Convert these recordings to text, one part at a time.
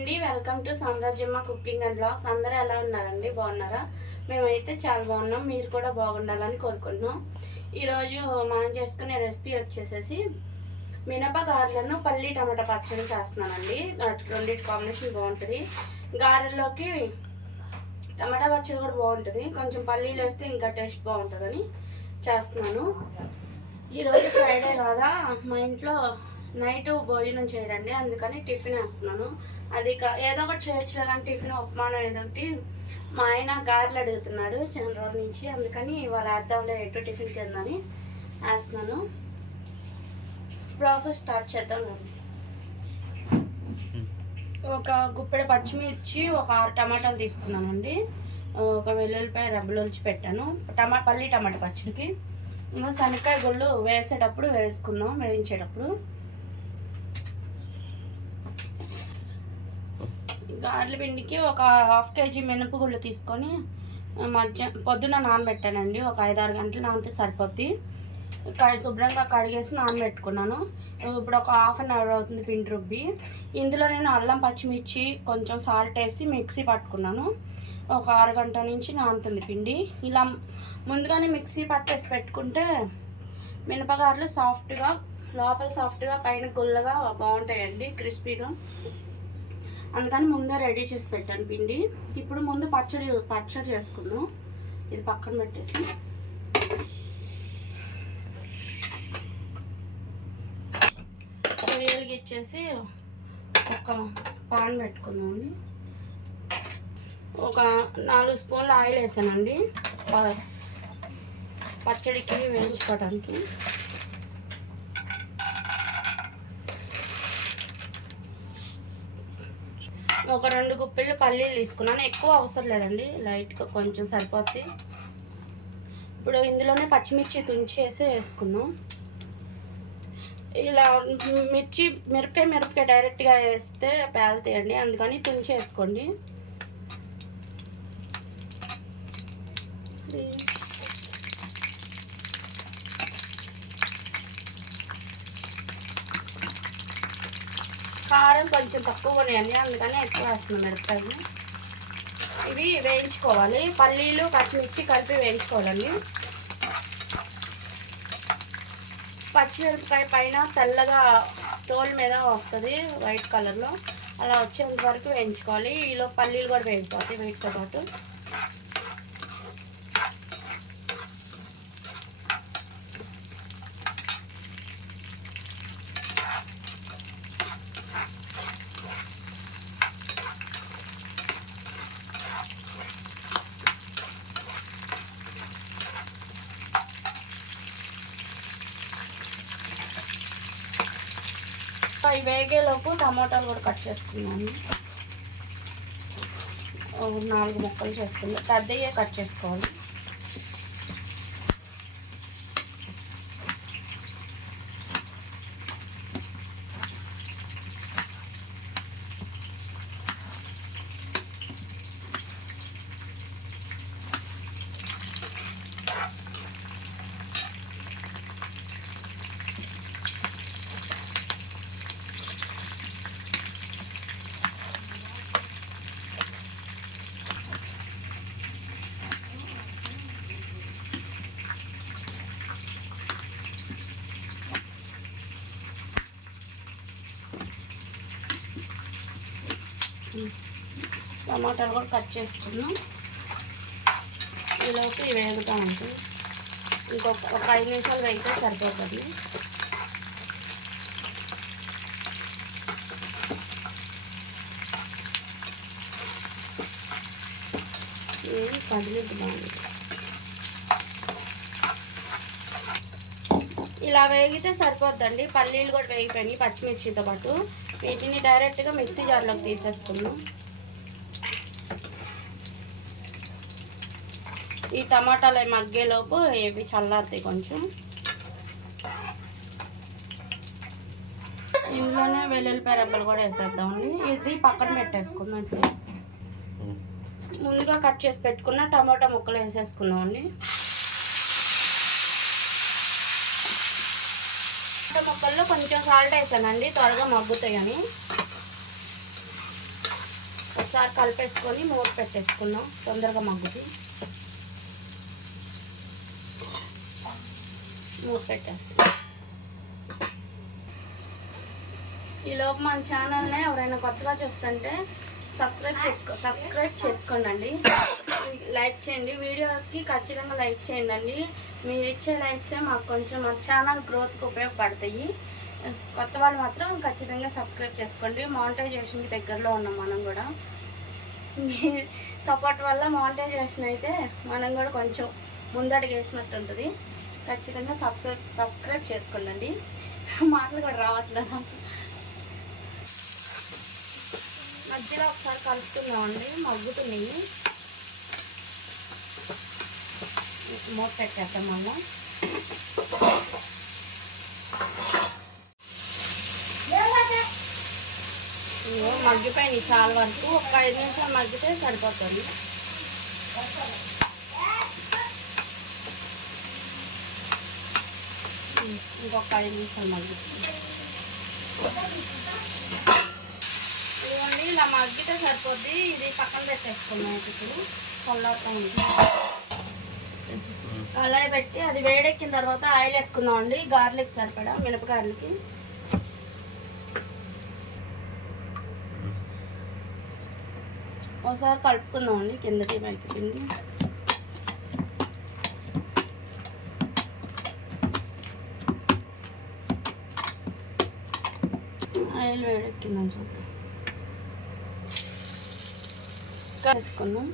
అండి, welcome to Samrajyamma cooking and blogs. అందరూ ఎలా ఉన్నారండి? బాగున్నారా? మేమైతే చాలా బాగున్నాం. మీరు కూడా బాగుండాలని కోరుకుంటున్నాం. ఈరోజు మనం చేసుకునే రెసిపీ వచ్చేసేసి మినపగారెలను పల్లి టమాటా పచ్చడి చేస్తున్నానండి. రెండింటి కాంబినేషన్ బాగుంటుంది. గారెల్లోకి టమాటా పచ్చడి కూడా బాగుంటుంది. కొంచెం పల్లీలు వేస్తే ఇంకా టేస్ట్ బాగుంటుందని చేస్తున్నాను. ఈరోజు ఫ్రైడే కదా, మా ఇంట్లో నైట్ భోజనం చేయరండి, అందుకని టిఫిన్ వేస్తున్నాను. అది ఏదో ఒకటి చేయొచ్చు కానీ టిఫిన్ ఉప్మానం ఏదో ఒకటి. మా ఆయన గారెలు అడుగుతున్నాడు చాలా రోజుల నుంచి, అందుకని ఇవాళ వేద్దాంలే ఎటు టిఫిన్కి వెళ్దామని వేస్తున్నాను. ప్రాసెస్ స్టార్ట్ చేద్దాం. ఒక గుప్పెడు పచ్చిమిర్చి, ఒక 6 టమాటాలు తీసుకున్నానండి. ఒక వెల్లుల్లిపాయ రెబ్బలొలిచి పెట్టాను పల్లి టమాటా పచ్చడికి. ఇంకా శనక్కాయ గుళ్ళు వేసేటప్పుడు వేసుకుందాం, వేయించేటప్పుడు. గారెల పిండికి ఒక 1/2 kg మినపగుళ్ళు తీసుకొని పొద్దున నానబెట్టానండి. ఒక 5-6 గంటలు నానితే సరిపోద్ది. శుభ్రంగా కడిగేసి నానబెట్టుకున్నాను. ఇప్పుడు ఒక 1/2 అవర్ అవుతుంది పిండి రుబ్బి. ఇందులో నేను అల్లం పచ్చిమిర్చి కొంచెం సాల్ట్ వేసి మిక్సీ పట్టుకున్నాను. ఒక 6 గంటల నుంచి నానుతుంది పిండి. ఇలా ముందుగానే మిక్సీ పట్టేసి పెట్టుకుంటే మినపగారెలు సాఫ్ట్గా, లోపల సాఫ్ట్గా, పైన గుల్లగా బాగుంటాయండి, క్రిస్పీగా. అందుకని ముందే రెడీ చేసి పెట్టాను పిండి. ఇప్పుడు ముందు పచ్చడి చేసుకుందాం. ఇది పక్కన పెట్టేసి పొయ్యలకి ఇచ్చేసి ఒక పాన్ పెట్టుకుందామండి. ఒక 4 స్పూన్లు ఆయిల్ వేసానండి పచ్చడికి వేయించుకోవడానికి. ఒక 2 గుప్పిళ్ళు పల్లీలు తీసుకున్నాను. ఎక్కువ అవసరం లేదండి, లైట్గా కొంచెం సరిపోద్ది. ఇప్పుడు ఇందులోనే పచ్చిమిర్చి తుంచేసి వేసుకుందాం. ఇలా మిరపకాయ డైరెక్ట్గా వేస్తే పేలుతాయండి, అందుకని తుంచి వేసుకోండి. కారం కొంచెం తక్కువ ఉన్నాయండి, అందుకని ఎక్కువ వేస్తున్నాం మిరపకాయలు. ఇవి వేయించుకోవాలి. పల్లీలు పచ్చిమిర్చి కలిపి వేయించుకోవాలండి. పచ్చిమిరపకాయ పైన తెల్లగా తోలు మీద వస్తుంది వైట్ కలర్లో, అలా వచ్చేంత వరకు వేయించుకోవాలి. ఈలో పల్లీలు కూడా వేయించుకోవాలి వీటితో పాటు. అవి వేగేలోపు టమాటాలు కూడా కట్ చేసుకున్నాను. 4 ముక్కలు చేసుకుందాం. పెద్దయ్యే కట్ చేసుకోవాలి. టమాటాలు కూడా కట్ చేసుకున్నాం. ఈలోపు ఇవి వేగుతామంటే ఒక 5 నిమిషాలు వేగితే సరిపోతుంది. కదిలిద్దు బాగుంది. ఇలా వేగితే సరిపోద్దండి. పల్లీలు కూడా వేగిపోయినాయి పచ్చిమిర్చితో పాటు. వీటిని డైరెక్ట్గా మిక్సీ జార్లోకి తీసేసుకున్నాం. ఈ టమాటాలు మగ్గేలోపు ఇవి చల్లారుతాయి కొంచెం. ఇందులోనే వెల్లుల్లిపాయ రెబ్బలు కూడా వేసేద్దామండి. ఇది పక్కన పెట్టేసుకుందాం. ఇప్పుడు ముందుగా కట్ చేసి పెట్టుకున్న టమాటా ముక్కలు వేసేసుకుందామండి. టమాటా ముక్కల్లో కొంచెం సాల్ట్ వేసానండి, త్వరగా మగ్గుతాయని. ఒకసారి కలిపేసుకొని మూత పెట్టేసుకున్నాం, తొందరగా మగ్గుది. మూత పెట్టేస్తాం. ఈలోపు మన ఛానల్ని ఎవరైనా కొత్తగా చూస్తుంటే సబ్స్క్రైబ్ చేసుకోండి, లైక్ చేయండి. వీడియోకి ఖచ్చితంగా లైక్ చేయండి. మీరు ఇచ్చే లైక్సే మాకు కొంచెం మా ఛానల్ గ్రోత్కి ఉపయోగపడతాయి. కొత్త వాళ్ళు మాత్రం ఖచ్చితంగా సబ్స్క్రైబ్ చేసుకోండి. మానిటైజేషన్కి దగ్గరలో ఉన్నాం మనం కూడా. మీ సపోర్ట్ వల్ల మానిటైజేషన్ అయితే మనం కూడా కొంచెం ముందడుగు వేసినట్టు ఉంటుంది. ఖచ్చితంగా సబ్స్క్రైబ్ చేసుకోండి. మాటలు కూడా రావట్లేదు. మధ్యలో ఒకసారి కలుపుతున్నామండి, మగ్గుతున్నాయి. మూత పెట్టేద్దాం మళ్ళీ. మగ్గిపోయినాయి చాలా వరకు. ఒక 5 నిమిషాలు మగ్గితే సరిపోతుంది. ఇంకొక 5 నిమిషాలు మగ్గుతుంది. ఇదిగోండి, ఇలా మగ్గితే సరిపోద్ది. ఇది పక్కన పెట్టేసుకున్నాం. ఇప్పుడు చల్లారుతా ఉంటుంది. అలా పెట్టి అది వేడెక్కిన తర్వాత ఆయిల్ వేసుకుందాం అండి. గార్లిక్ సరిపడా, మిరపకాయలకి. ఒకసారి కలుపుకుందాం అండి, కిందకి పైకి పిండి. ఆయిల్ వేడెక్కిందని చూద్దాం. వేసుకున్నాం.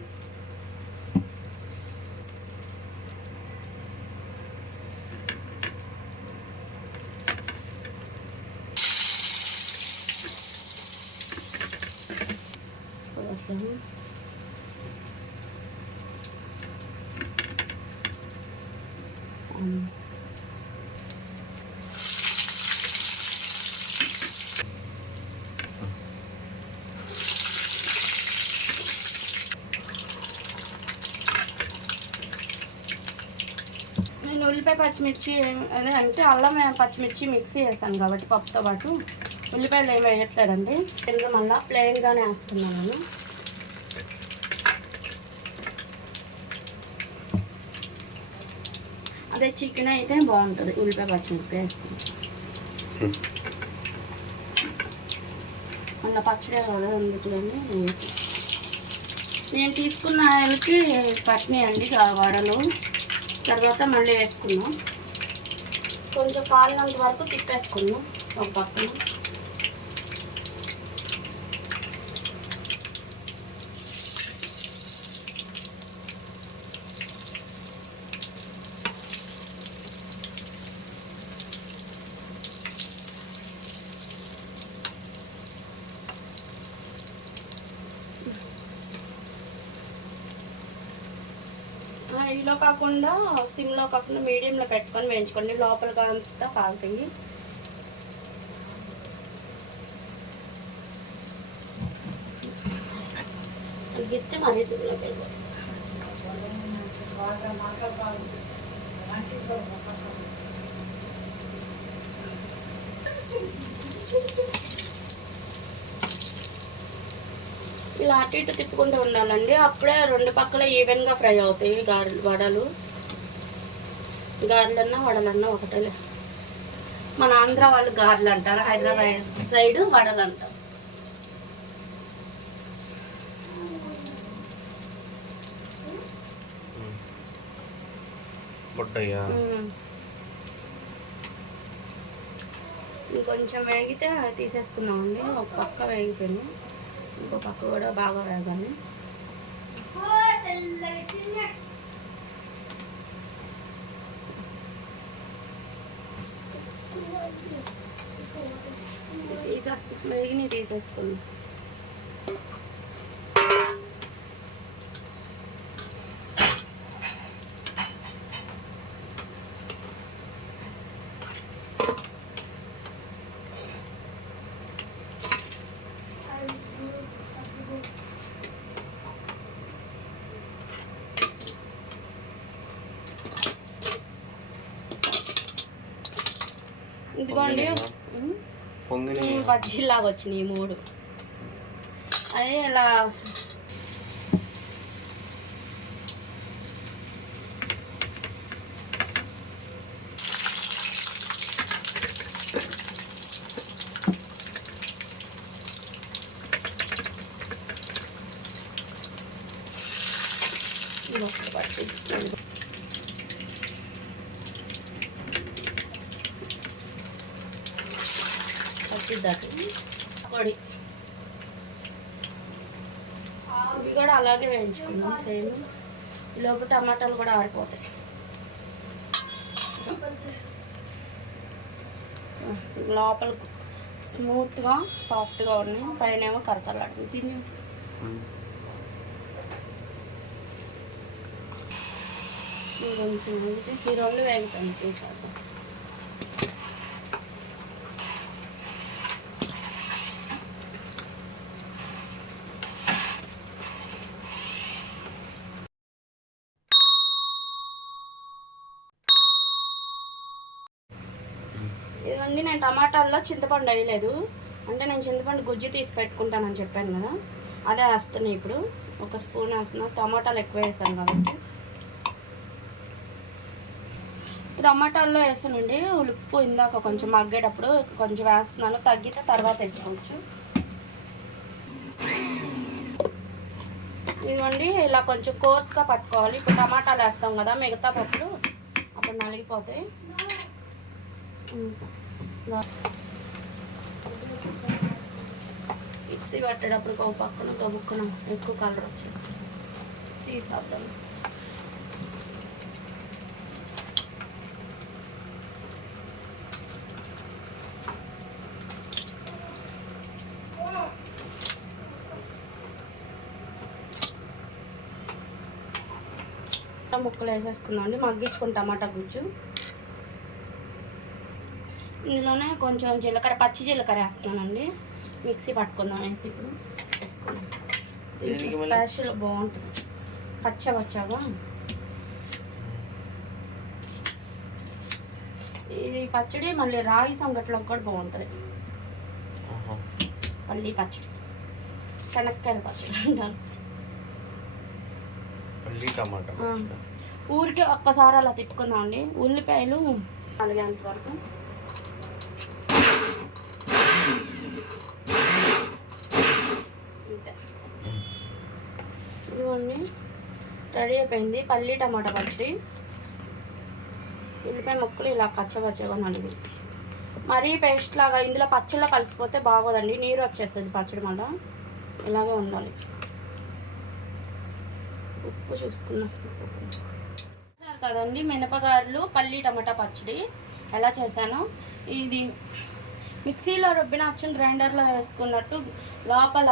నేను ఉల్లిపాయ పచ్చిమిర్చి అదే అంటే అల్లం పచ్చిమిర్చి మిక్సీ వేసాను కాబట్టి పప్పుతో పాటు ఉల్లిపాయలు ఏమి వేయట్లేదండి. ఎందుకు మళ్ళీ ప్లెయిన్గానే వేస్తున్నాను నేను. అదే చికెన్ అయితే బాగుంటుంది ఉల్లిపాయ పచ్చిమిర్చి వేసుకుంటాం. అలా పచ్చడి వండుతుందండి. నేను తీసుకున్న ఆయిల్కి పట్టినాయండి వడలు. తర్వాత మళ్ళీ వేసుకున్నాం. కొంచెం కాలినంత వరకు తిప్పేసుకున్నాం ఒక పక్కన. హైలో కాకుండా సిమ్లో కాకుండా మీడియంలో పెట్టుకొని వేయించుకోండి. లోపలికి అంతా కాలుతాయి. గిత్తే మరీ సిమ్లోకి వెళ్ళిపోతుంది. ఇలా అటు ఇటు తిప్పుకుంటూ ఉండాలండి. అప్పుడే రెండు పక్కల ఈవెన్గా ఫ్రై అవుతాయి వడలు. గారెలన్నా వడలన్నా ఒకటే. మన ఆంధ్ర వాళ్ళు గారెలు అంటారు, హైదరాబాద్ సైడ్ వడలు అంటారు. ఇంకొంచెం వేగితే తీసేసుకున్నామండి. ఒక పక్క వేగిపోయింది, ఇంకో పక్క కూడా బాగా వేగాలి. వేగిని తీసేసుకున్నాం. ఇదిగోండి బజ్జీలాగా వచ్చినాయి 3. అదే ఇలా పొడి ఇవి కూడా అలాగే వేయించుకుందాం సేమ్. ఈలోపు టమాటాలు కూడా ఆరిపోతాయి. లోపల స్మూత్గా సాఫ్ట్గా ఉన్నాయి, పైన ఏమో కరకరలాడుతుంది. తిని ఈ రెండు వేగుతాను తీసాక. ఇదండి నేను టమాటాల్లో చింతపండు వేయలేదు, అంటే నేను చింతపండు గుజ్జు తీసి పెట్టుకుంటానని చెప్పాను కదా, అదే వేస్తున్నాయి. ఇప్పుడు ఒక స్పూన్ వేస్తున్నా, టమాటాలు ఎక్కువ వేసాను కాబట్టి. టమాటాల్లో వేసానండి ఉప్పు, ఇందాక కొంచెం మగ్గేటప్పుడు కొంచెం వేస్తున్నాను, తగ్గితే తర్వాత వేసుకోవచ్చు. ఇదిగోండి ఇలా కొంచెం కోర్స్గా పట్టుకోవాలి. ఇప్పుడు టమాటాలు వేస్తాం కదా, మిగతా పప్పులు అప్పుడు నలిగిపోతాయి. మిక్సీ పట్టేటప్పుడు ఒక పక్కన తొబుక్కున ఎక్కువ కలర్ వచ్చేస్తుంది, తీసేద్దాం. ముక్కలు వేసేసుకుందాం అండి, మగ్గించుకుని టమాటా గుజ్జు. ఇందులోనే కొంచెం జీలకర్ర, పచ్చి జీలకర్ర వేస్తున్నానండి, మిక్సీ పట్టుకుందాం వేసి. ఇప్పుడు వేసుకుందాం, దీంట్లో స్పెషల్ బాగుంటుంది కచ్చవచ్చాగా. ఇది పచ్చడి మళ్ళీ రాగి సంగట్లోకి కూడా బాగుంటుంది. పల్లి పచ్చడి, శనక్కాయల పచ్చడి అంటారు. ఊరికే ఒక్కసారి అలా తిప్పుకుందాం అండి. ఉల్లిపాయలు 4 గంటల వరకు. ఇదిగోండి రెడీ అయిపోయింది పల్లి టమాటా పచ్చడి. ఉల్లిపాయ ముక్కలు ఇలా కచ్చపచ్చగా నలుగు, మరీ పేస్ట్ లాగా ఇందులో పచ్చళ్ళలో కలిసిపోతే బాగోదండి, నీరు వచ్చేస్తుంది పచ్చడి. మళ్ళీ ఇలాగే ఉండాలి. ఉప్పు చూసుకున్నాం సార్ కదండి. మినపగారెలు పల్లి టమాటా పచ్చడి ఎలా చేశానో, ఇది మిక్సీలో రుబ్బిన అచ్చం గ్రైండర్లో వేసుకున్నట్టు లోపల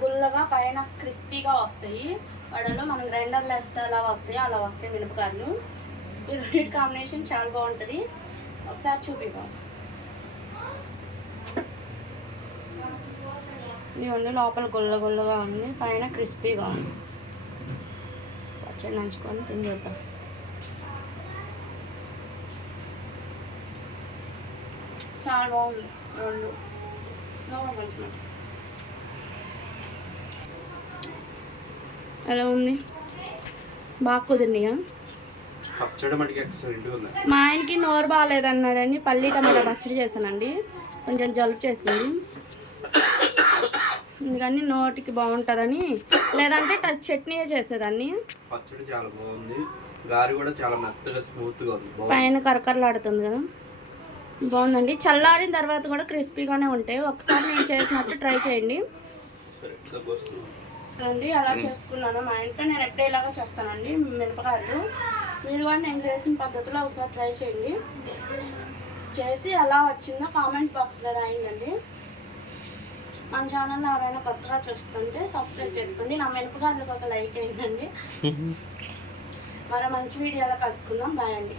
గుల్లగా పైన క్రిస్పీగా వస్తాయి వడలు. మనం గ్రైండర్లో వేస్తే ఎలా వస్తాయి అలా వస్తాయి మినపగారెలు. ఈ రెండింటి కాంబినేషన్ చాలా బాగుంటుంది, ఒకసారి చూపిద్దాం. ఇవన్నీ లోపల గుల్లగా ఉంది, పైన క్రిస్పీగా ఉంది. పచ్చడి నంచుకొని తింటాం. చాలా బాగుంది రెండు మంచి. ఎలా ఉంది? బాగా కుదిరినాయా? మా ఆయనకి నోరు బాగాలేదన్నాడని పల్లి టమాటా పచ్చడి చేశానండి, కొంచెం జలుబు చేసింది, అందుకని నోటికి బాగుంటుందని, లేదంటే చట్నీ చేసేదాన్ని. పచ్చడి చాలా బాగుంది, గారి కూడా చాలా మెత్తగా స్మూత్గా ఉంది, పైన కరకరలాడుతుంది కదా, బాగుందండి. చల్లారిన తర్వాత కూడా క్రిస్పీగానే ఉంటాయి, ఒకసారి నేను చేసినట్టు ట్రై చేయండి అండి. అలా చేసుకున్నాను మా ఇంట్లో, నేను ఎప్పుడూ ఇలాగా చేస్తానండి మినపగారెలు. మీరు కూడా నేను చేసిన పద్ధతిలో ఒకసారి ట్రై చేయండి, చేసి ఎలా వచ్చిందో కామెంట్ బాక్స్లో రాయండి. మన ఛానల్ ఎవరైనా కొత్తగా చూస్తుంటే సబ్స్క్రైబ్ చేసుకోండి, నా మినపగారెలకు ఒక లైక్ వేయండి. మరో మంచి వీడియోలో కలుసుకుందాం. బాయ్ అండి.